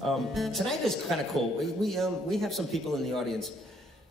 Tonight is kind of cool. We have some people in the audience,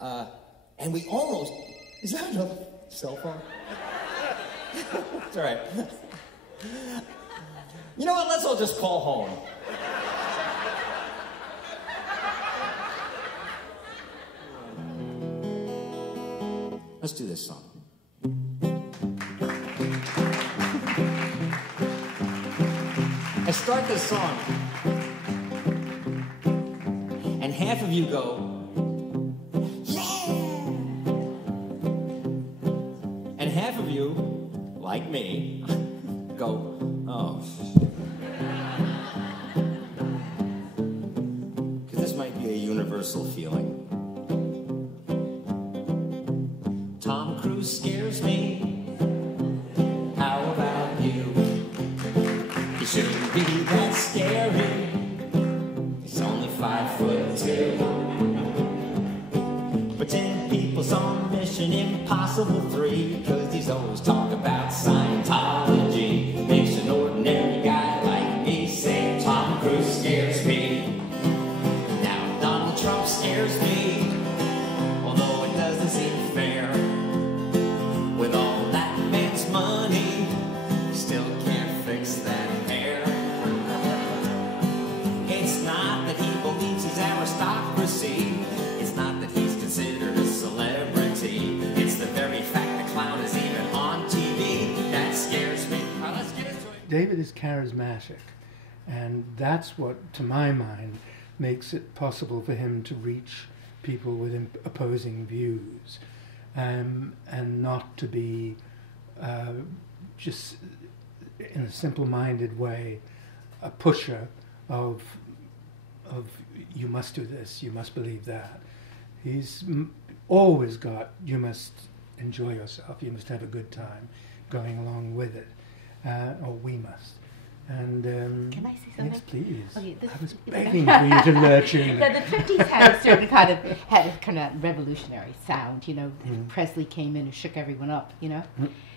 and we almost... Is that a cell phone? It's all right. You know what? Let's all just call home. Let's do this song. I start this song, and half of you go, yeah! And half of you, like me, go, oh. Because this might be a universal feeling. Tom Cruise scares me. How about you? He shouldn't be that scary. He's only 5'2". But 10 people's on Mission Impossible 3, 'cause these always talk about Scientology. Makes an ordinary guy like me say Tom Cruise scares me. Now Donald Trump scares me, although it doesn't seem fair. With all that man's money, still can't fix that hair. It's not that he believes he's aristocracy. It's not that he's considered a celebrity. It's the very fact the clown is even on TV that scares me. All right, let's get into it. David is charismatic, and that's what, to my mind, makes it possible for him to reach people with opposing views. And not to be just, in a simple-minded way, a pusher of you must do this, you must believe that. He's always got, you must enjoy yourself, you must have a good time going along with it, or we must. And can I say something? Yes, please. Okay, I was begging for you to lurch in. The 50s had a certain kind of revolutionary sound, you know. Presley came in and shook everyone up, you know.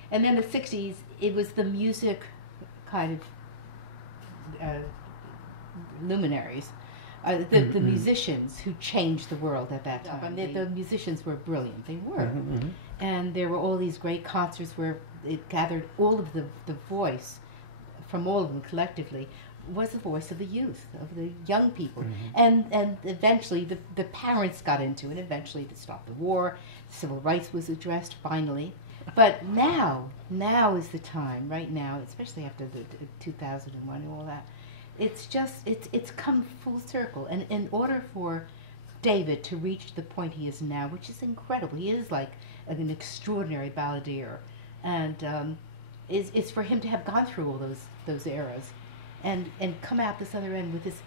And then the 60s, it was the music kind of luminaries, the musicians who changed the world at that time. The musicians were brilliant, they were. And there were all these great concerts where it gathered all of the voice from all of them collectively, was the voice of the youth, of the young people. And eventually the parents got into it, eventually to stop the war, civil rights was addressed finally. But now is the time, right now, especially after the 2001 and all that, it's come full circle. And in order for David to reach the point he is now, which is incredible, he is like an extraordinary balladeer, and is for him to have gone through all those eras and come out this other end with this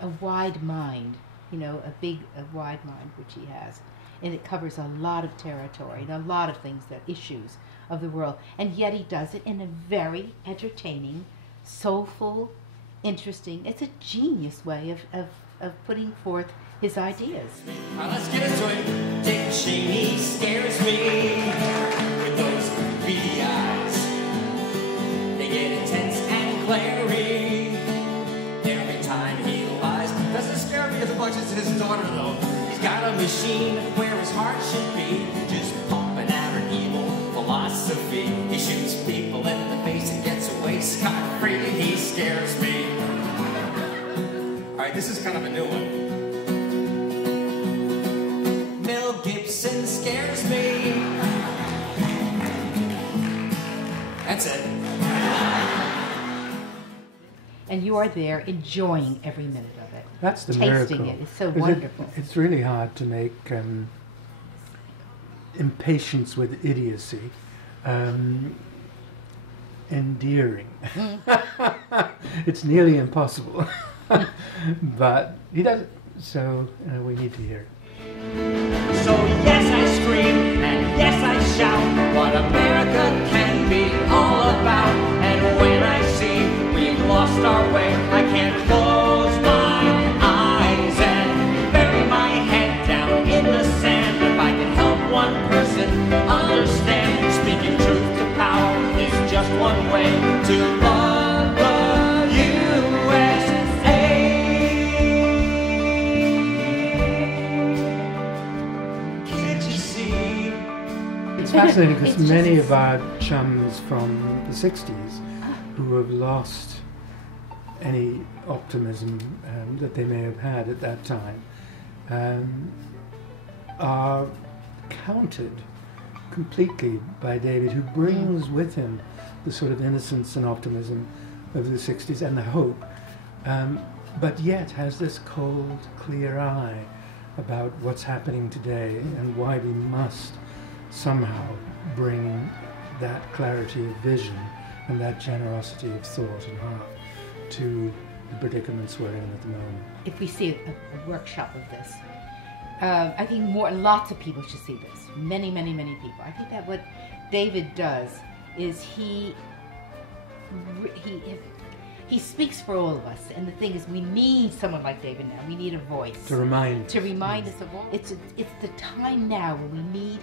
a wide mind, you know, a wide mind, which he has, and it covers a lot of territory and a lot of things, that issues of the world, and yet he does it in a very entertaining, soulful, interesting, it's a genius way of putting forth his ideas. All right, let's get into it. Dick Cheney scares me with those beady eyes. They get intense and glary every time he lies. Doesn't scare me as much as his daughter, though. He's got a machine where his heart should be, just pumping out an evil philosophy. He shoots people in the face and gets away scot-free. He scares me. All right, this is kind of a new one. Mel Gibson scares me. That's it. And you are there enjoying every minute of it. That's the tasting miracle. Tasting it. It's so wonderful. It's really hard to make impatience with idiocy endearing. It's nearly impossible. But he does it, so we need to hear it. So yes, I scream, and yes, I shout what America can be all about. And when I see we've lost our way, I can't close my eyes and bury my head down in the sand. If I can help one person understand, speaking truth to power is just one way to love the USA. it's fascinating because many of our chums from the 60s who have lost any optimism that they may have had at that time are counted completely by David, who brings with him the sort of innocence and optimism of the 60s and the hope, but yet has this cold, clear eye about what's happening today and why we must somehow bring that clarity of vision and that generosity of thought and heart to the predicaments we're in at the moment. If we see a workshop of this, I think lots of people should see this. Many, many, many people. I think that what David does is he speaks for all of us. And the thing is, we need someone like David now. We need a voice To remind us of all. It's the time now when we need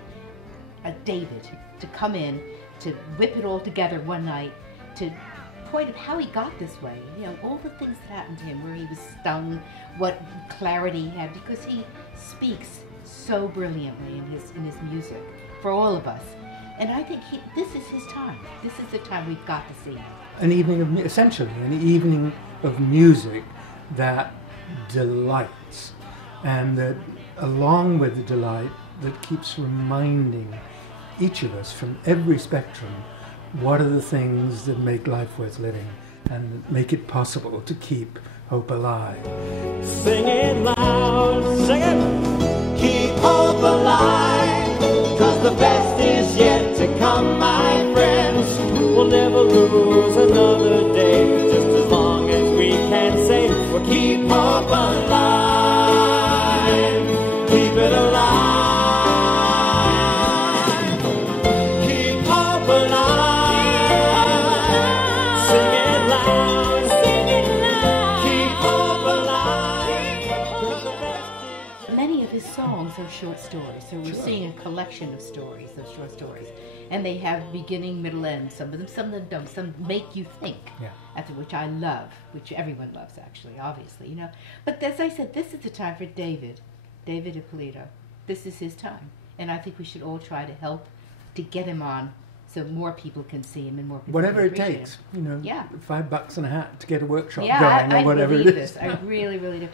a David to come in, to whip it all together one night, to point out how he got this way. You know, all the things that happened to him, where he was stung, what clarity he had, because he speaks so brilliantly in his music for all of us. And I think this is his time. This is the time we've got to see. Essentially an evening of music that delights, and that, along with the delight, that keeps reminding each of us from every spectrum what are the things that make life worth living and make it possible to keep hope alive. Sing it loud, sing it, keep hope alive, 'cause the best is yet to come, my friends. We'll never lose another day, just as long as we can say we'll keep hope alive, keep it alive. Songs are short stories, so we're seeing a collection of stories, those short stories, and they have beginning, middle, end. Some of them don't. Some make you think, after which I love, which everyone loves, actually, obviously, you know. But as I said, this is the time for David Ippolito. This is his time, and I think we should all try to help to get him on, so more people can see him and more people whatever can it takes, him. you know, $5 and a hat to get a workshop going, or whatever it is. I really, really do.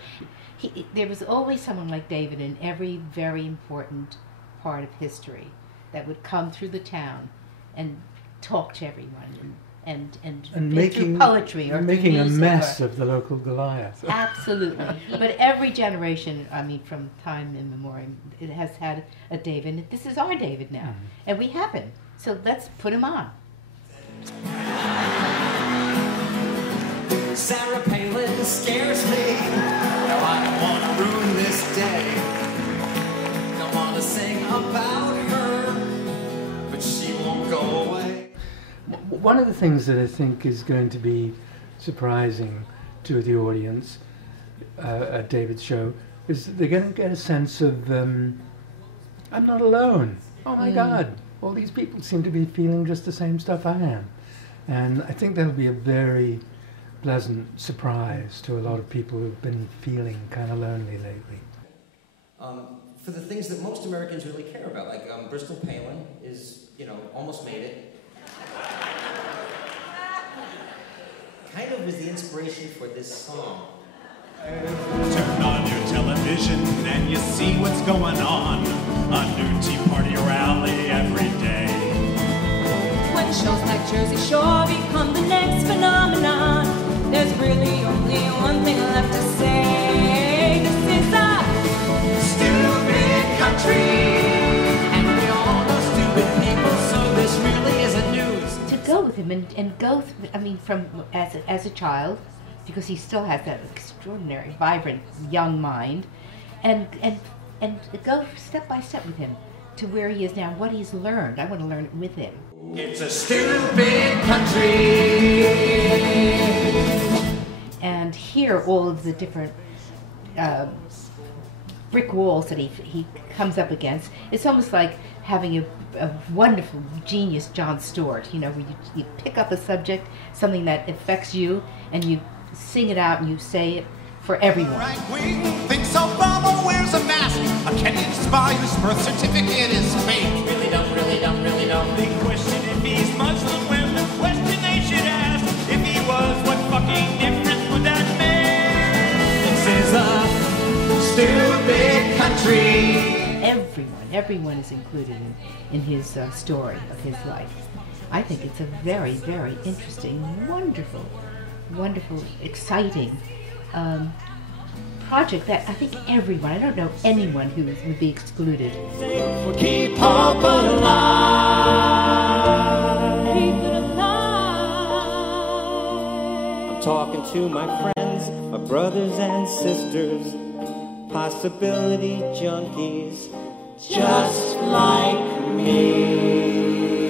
There was always someone like David in every very important part of history that would come through the town and talk to everyone and making through poetry or making through a music mess of the local Goliath. Absolutely. But every generation, I mean, from time immemorial, it has had a David. And this is our David now, and we have him. So let's put him on. Sarah Palin scares me. No, I don't want to ruin this day. Don't want to sing about her, but she won't go away. One of the things that I think is going to be surprising to the audience at David's show is that they're going to get a sense of, I'm not alone. Oh my God, all these people seem to be feeling just the same stuff I am. And I think that'll be a very pleasant surprise to a lot of people who've been feeling kind of lonely lately. For the things that most Americans really care about, like Bristol Palin is, almost made it. Kind of was the inspiration for this song. Turn on your television and you see what's going on. A new Tea Party rally every day. When shows like Jersey Shore become the next phenomenon, there's really only one thing left to say. This is a Stupid country, and we all know stupid people, so this really isn't news. To go with him and go, from as a child, because he still has that extraordinary, vibrant, young mind, and go step by step with him to where he is now, what he's learned. I want to learn it with him. It's a stupid country. And hear all of the different brick walls that he comes up against. It's almost like having a wonderful genius John Stewart, where you pick up a subject, something that affects you, and you sing it out and you say it for everyone. Right wing thinks Obama wears a mask. A Kenyan spy whose birth certificate is fake. Really dumb, really dumb, everyone is included in his story of his life. I think it's a very, very interesting, wonderful, exciting project that I think everyone, I don't know anyone who would be excluded. Keep hope alive. Keep it alive. I'm talking to my friends, my brothers and sisters, possibility junkies, just like me.